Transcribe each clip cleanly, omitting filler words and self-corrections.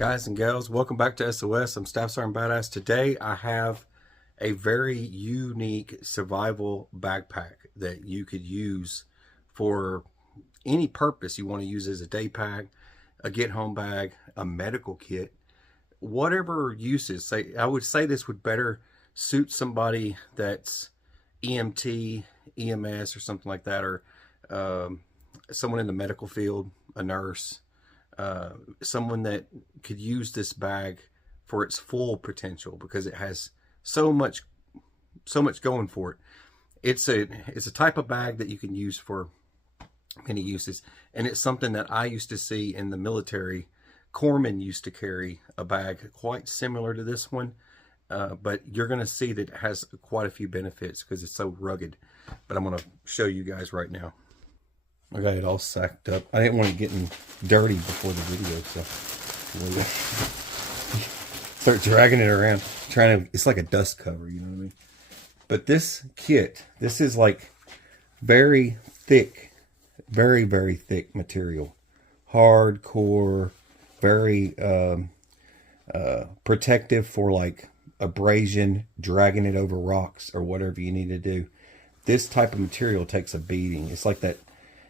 Guys and gals, welcome back to SOS. I'm Staff Sergeant Badass. Today I have a very unique survival backpack that you could use for any purpose you want to use as a day pack, a get home bag, a medical kit, whatever uses. I would say this would better suit somebody that's EMT, EMS or something like that, or someone in the medical field, a nurse, someone that could use this bag for its full potential because it has so much going for it. It's a type of bag that you can use for many uses, and it's something that I used to see in the military. Corpsmen used to carry a bag quite similar to this one, but you're going to see that it has quite a few benefits because it's so rugged. But I'm going to show you guys right now. I got it all sacked up. I didn't want it getting dirty before the video, so start dragging it around, it's like a dust cover, you know what I mean? But this kit, this is like very thick, very, very thick material. Hardcore, very protective for like abrasion, dragging it over rocks or whatever you need to do. This type of material takes a beating. It's like that.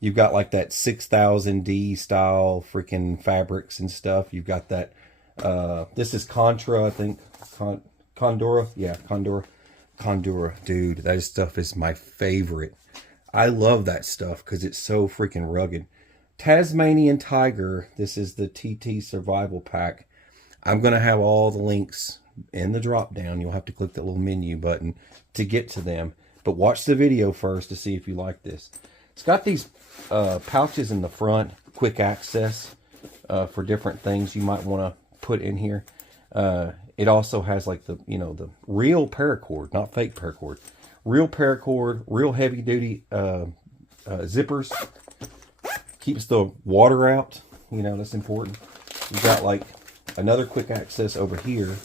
You've got like that 6000D style freaking fabrics and stuff. You've got that, this is Contra, I think, Condora. Yeah, Condora. Dude, that stuff is my favorite. I love that stuff because it's so freaking rugged. Tasmanian Tiger, this is the TT Survival Pack. I'm going to have all the links in the drop down. You'll have to click that little menu button to get to them. But watch the video first to see if you like this. It's got these pouches in the front, quick access for different things you might want to put in here. It also has like the real paracord, not fake paracord, real paracord, real heavy duty zippers. Keeps the water out, that's important. You've got like another quick access over here,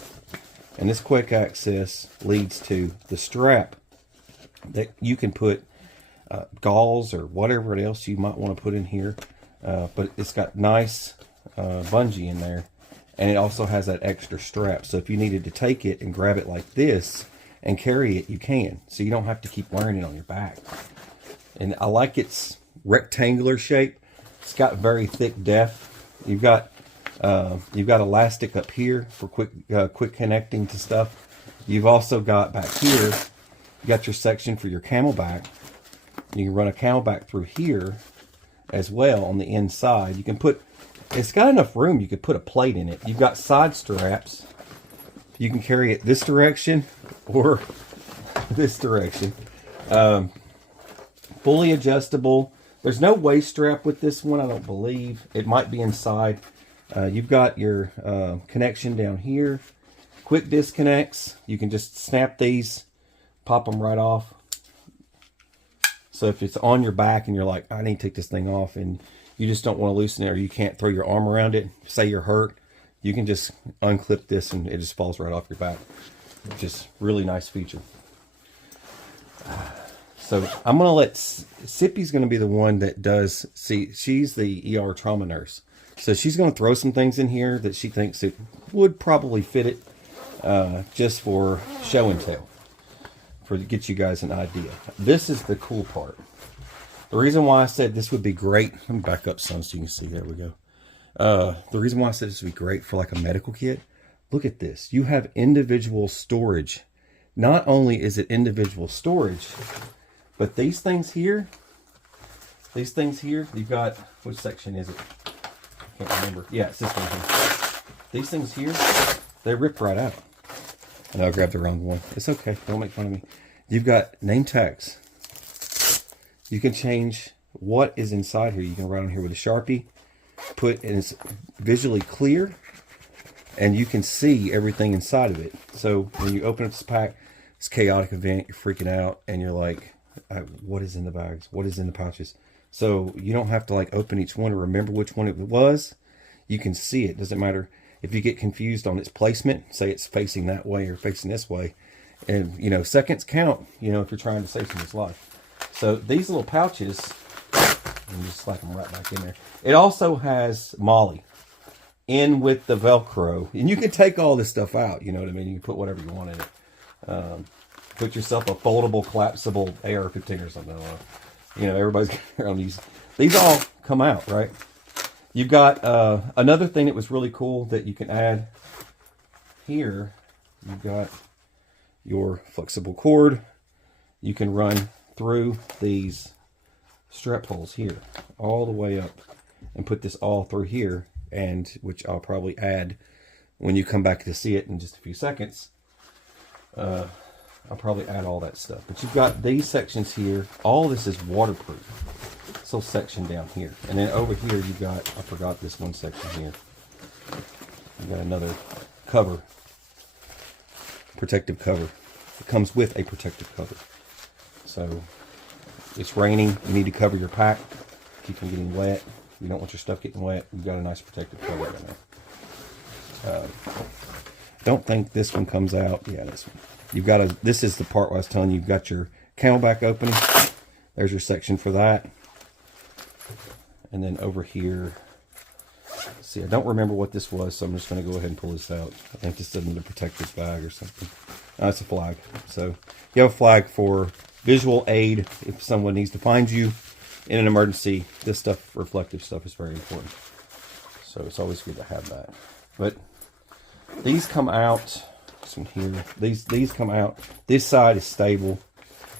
and this quick access leads to the strap that you can put gauze or whatever else you might want to put in here, but it's got nice bungee in there, and it also has that extra strap, so if you needed to take it and grab it like this and carry it, you can, so you don't have to keep wearing it on your back. And I like its rectangular shape. It's got very thick depth. You've got elastic up here for quick connecting to stuff. You've also got back here, you got your section for your camelback. You can run a camelback through here as well on the inside. You can put, it's got enough room, you could put a plate in it. You've got side straps. You can carry it this direction or this direction. Fully adjustable. There's no waist strap with this one, I don't believe. It might be inside. You've got your connection down here. Quick disconnects. You can just snap these, pop them right off. So if it's on your back and you're like, I need to take this thing off, and you just don't want to loosen it, or you can't throw your arm around it, say you're hurt, you can just unclip this and it just falls right off your back. Just really nice feature. So I'm going to let Sippy's going to be the one that does, see, she's the ER trauma nurse. So she's going to throw some things in here that she thinks it would probably fit it, just for show and tell. To get you guys an idea. This is the cool part. The reason why I said this would be great, let me back up some so you can see, there we go. The reason why I said this would be great for like a medical kit, look at this. You have individual storage. Not only is it individual storage, but these things here, you've got, which section is it? I can't remember. Yeah, it's this one here. These things here, they rip right out. And I grabbed the wrong one. It's okay. Don't make fun of me. You've got name tags. You can change what is inside here. You can write on here with a Sharpie. And it's visually clear. And you can see everything inside of it. So when you open up this pack, it's a chaotic event. You're freaking out. And you're like, what is in the bags? What is in the pouches? So you don't have to like open each one to remember which one it was. You can see it. Doesn't matter. If you get confused on its placement, say it's facing that way or facing this way, and seconds count, if you're trying to save someone's life. So these little pouches, and just slap them right back in there. It also has Molly in with the Velcro. And you can take all this stuff out, you know what I mean? You can put whatever you want in it. Put yourself a foldable, collapsible AR-15 or something. You know, everybody's got their own. These all come out, right? You've got another thing that was really cool that you can add here. You've got your flexible cord. You can run through these strap holes here all the way up and put this all through here, and which I'll probably add when you come back to see it in just a few seconds. I'll probably add all that stuff. But you've got these sections here. All this is waterproof. This little section down here. And then over here you've got, I forgot this one section here. You've got another cover. Protective cover. It comes with a protective cover. So it's raining. You need to cover your pack. Keep from getting wet. You don't want your stuff getting wet. You've got a nice protective cover in there. Don't think this one comes out. Yeah, this one. You've got a, this is the part where I was telling you, you've got your camelback opening. There's your section for that. And then over here, see, I don't remember what this was, so I'm just going to go ahead and pull this out. I think this is to protect this bag or something. Oh, it's a flag. So you have a flag for visual aid if someone needs to find you in an emergency. This stuff, reflective stuff, is very important. So it's always good to have that. But these come out. This one here. These come out. This side is stable,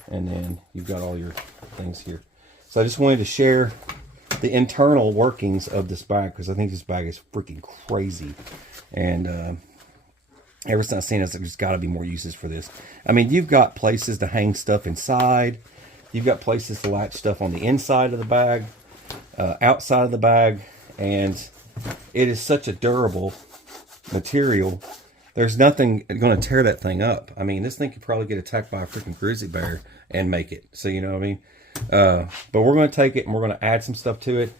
and then you've got all your things here. So I just wanted to share the internal workings of this bag, because I think this bag is freaking crazy. And ever since I've seen it, there's got to be more uses for this. I mean, you've got places to hang stuff inside. You've got places to latch stuff on the inside of the bag, outside of the bag, and it is such a durable material. There's nothing going to tear that thing up. I mean, this thing could probably get attacked by a freaking grizzly bear and make it. So, you know what I mean? But we're going to take it and we're going to add some stuff to it.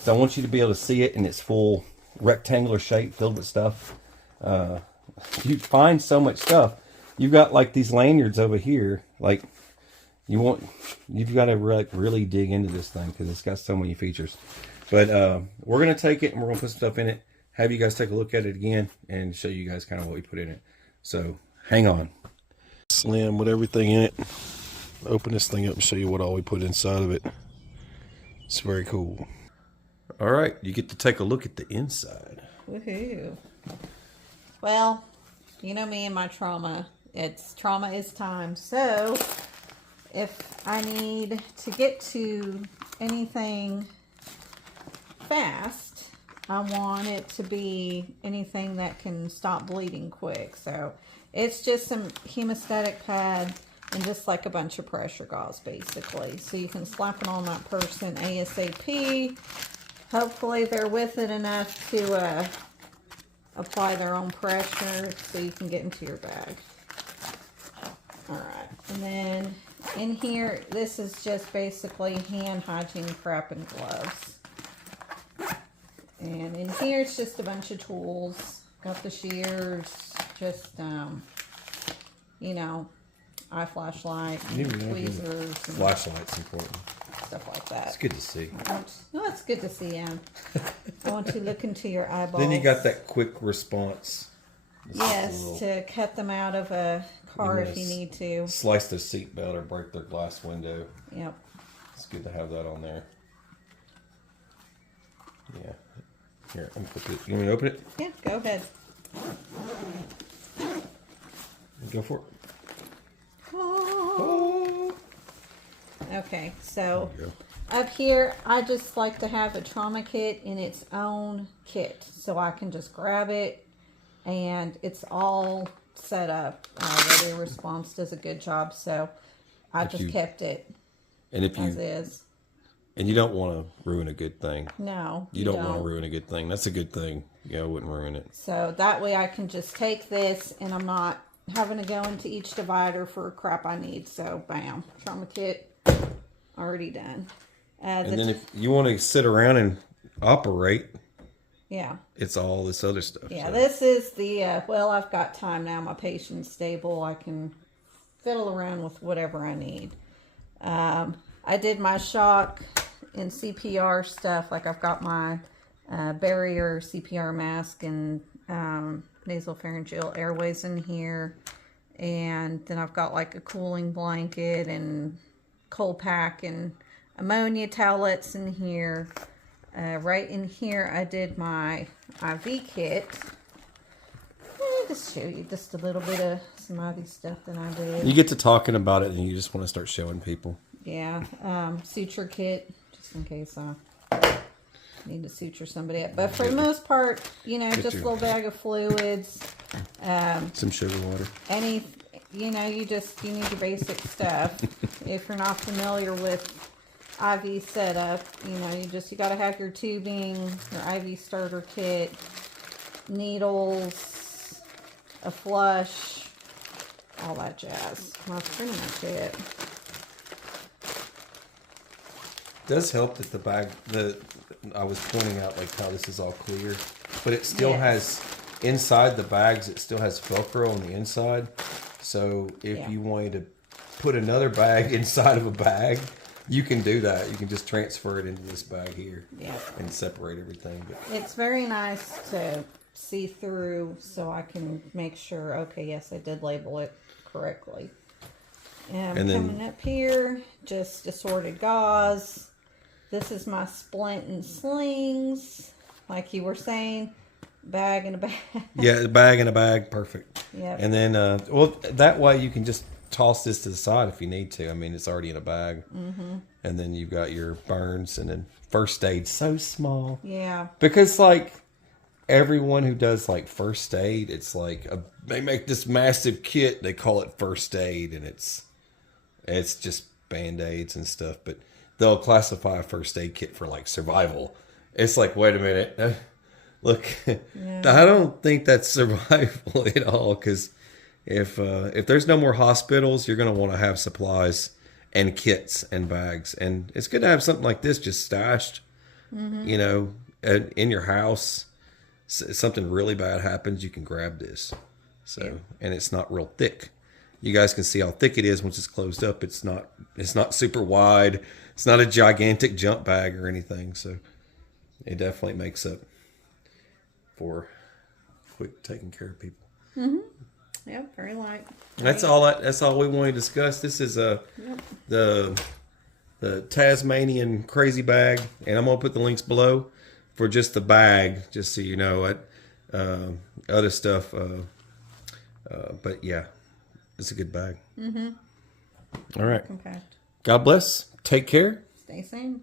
So I want you to be able to see it in its full rectangular shape filled with stuff. You find so much stuff. You've got like these lanyards over here. Like, you've got to really dig into this thing because it's got so many features. But we're going to take it and we're going to put some stuff in it. Have you guys take a look at it again and show you guys kind of what we put in it. So hang on. Slim with everything in it. Open this thing up and show you what all we put inside of it. It's very cool. All right, you get to take a look at the inside. Woohoo. Well, you know me and my trauma. Trauma is time. So if I need to get to anything fast, I want it to be anything that can stop bleeding quick. So it's just some hemostatic pad and just like a bunch of pressure gauze, basically. So you can slap it on that person ASAP. Hopefully they're with it enough to apply their own pressure so you can get into your bag. All right, and then in here, this is just basically hand hygiene crap and gloves. And in here, it's just a bunch of tools. Got the shears, just, you know, eye flashlight, tweezers. Flashlight's important. Stuff like that. It's good to see. No, it's good to see him. I want to look into your eyeballs. Then you got that quick response. Yes, to cut them out of a car if you need to. Slice their seatbelt or break their glass window. Yep. It's good to have that on there. Yeah. Here, I'm put it. You want me to open it? Yeah, go ahead. Go for it. Oh. Okay, so up here, I just like to have a trauma kit in its own kit. So I can just grab it and it's all set up. Ready Response does a good job, so I just kept it as is. And you don't want to ruin a good thing. No, you don't want to ruin a good thing. That's a good thing. Yeah, I wouldn't ruin it. So that way I can just take this and I'm not having to go into each divider for crap I need. So bam, trauma kit already done. And then if you want to sit around and operate, yeah, it's all this other stuff. Yeah, so this is the, well, I've got time now. My patient's stable. I can fiddle around with whatever I need. I did my shock and CPR stuff. Like I've got my barrier CPR mask and nasopharyngeal airways in here. And then I've got like a cooling blanket and cold pack and ammonia towelettes in here. Right in here I did my IV kit. Just show you just a little bit of some IV stuff that I did. You get to talking about it and you just want to start showing people. Yeah, suture kit, just in case I need to suture somebody up. But for the most part, you know, just a little bag of fluids. Some sugar water. You need your basic stuff. If you're not familiar with IV setup, you got to have your tubing, your IV starter kit, needles, a flush, all that jazz. That's pretty much it. It does help that the bag, I was pointing out like how this is all clear, but it still has, inside the bags, it still has Velcro on the inside. So if you wanted to put another bag inside of a bag, you can do that. You can just transfer it into this bag here and separate everything. But it's very nice to see through so I can make sure, okay, yes, I did label it correctly. And then coming up here, just assorted gauze. This is my splint and slings, like you were saying. Bag in a bag. Yeah, a bag in a bag, perfect. Yeah. And then, well, that way you can just toss this to the side if you need to. I mean, it's already in a bag. Mm-hmm. And then you've got your burns, and then first aid, so small. Yeah. Because like everyone who does like first aid, it's like they make this massive kit. They call it first aid, and it's just Band-Aids and stuff. But they'll classify a first aid kit for like survival. It's like, wait a minute. Look, I don't think that's survival at all, because if there's no more hospitals, you're going to want to have supplies and kits and bags. And it's good to have something like this just stashed, in your house. If something really bad happens, you can grab this. So, and it's not real thick. You guys can see how thick it is once it's closed up. It's not super wide. It's not a gigantic jump bag or anything. So it definitely makes up for quick taking care of people. Mm-hmm. Yep, very light. That's all we want to discuss. This is the Tasmanian crazy bag, and I'm gonna put the links below for just the bag, just so you know what other stuff. But yeah, it's a good bag. Mm-hmm. All right. Compact. God bless. Take care. Stay sane.